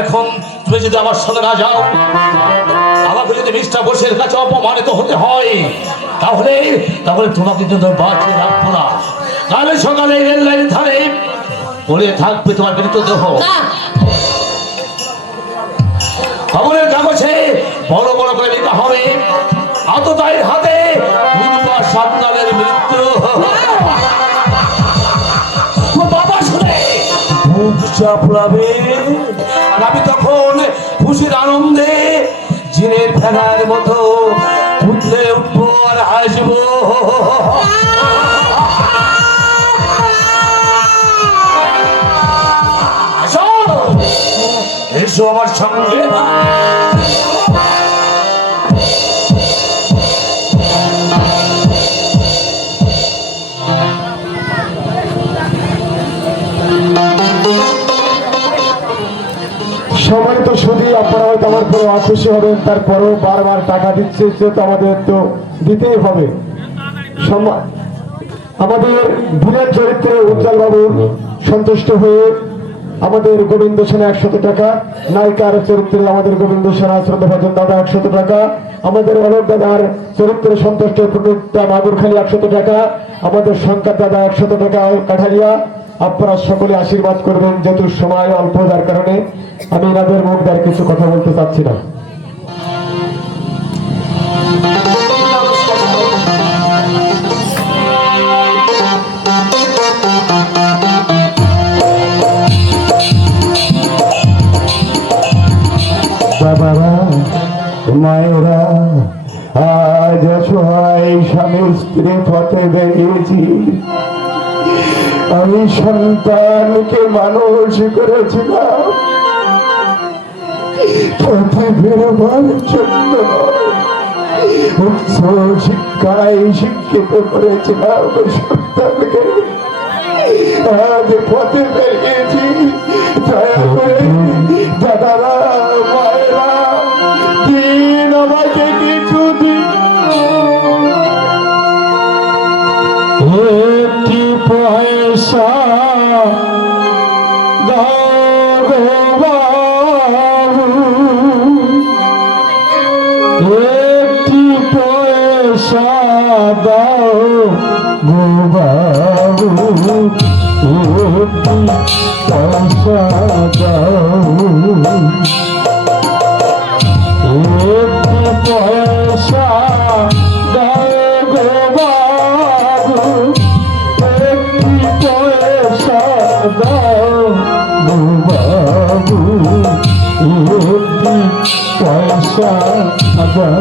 এখন তুমি যদি আমার সঙ্গে না যাও, আমাকে যদি মিস্টার বোসের কাছে অপমানিত হতে হয়, তাহলে তাহলে তোমাকে কিন্তু বাঁচিয়ে রাখবো না। কাল সকালে রেল লাইন ধারে পড়ে থাকবে তোমার মৃতদেহ। খবরের কাগজে বড় বড় করে লেখা হবে, আততায়ীর হাতে সন্তানের মৃত্যু। বাবা শুনে মুখ চাপড়াবে, আর আমি তখন খুশির আনন্দে জিনের ফেনার মতো উঠলে উঠবো আর হাসবো। এসো আমার সঙ্গে। সবাই তো শুধু আপনারা হয়তো আমার পুরো অখুশি হবেন, তারপরেও বারবার টাকা দিচ্ছে, তো আমাদের তো দিতেই হবে। আমাদের ভিলেন চরিত্রে উজ্জ্বল বাবুর সন্তুষ্ট হয়ে আমাদের গোবিন্দ সেনা 100 টাকা, নায়িকার চরিত্রে আমাদের গোবিন্দ সেনা শ্রদ্ধাভাজন দাদা 100 টাকা, আমাদের অলোক দাদার চরিত্রে সন্তুষ্ট প্রণীতা মাগুরখালী 100 টাকা, আমাদের শঙ্কর দাদা 100 টাকা কাঠারিয়া। আপনারা সকলে আশীর্বাদ করবেন, যেহেতু সময় অল্প, যার কারণে আমি এনাদের মুখ দিয়ে কিছু কথা বলতে চাচ্ছি না। বাবারা, মায়েরা, আজ অসহায় স্বামী স্ত্রী পথে বেরিয়েছি। আমি সন্তানকে মানুষ করেছিলাম পথে বেরোবার জন্য, উচ্চ শিক্ষায় শিক্ষিত করেছিলাম সন্তানকে। আজ পথে বেরিয়েছি, দয়া করে দাদারা, মায়েরা, দিন আমাকে কিছু দিন। একটি পয়সা দাও গো বাবু, একটি পয়সা দাও গো বাবু, একটি পয়সা দাও, একটি পয়সা দাও গো বাবু, একটি পয়সা দাও গো বাবু, একটি পয়সা দাও।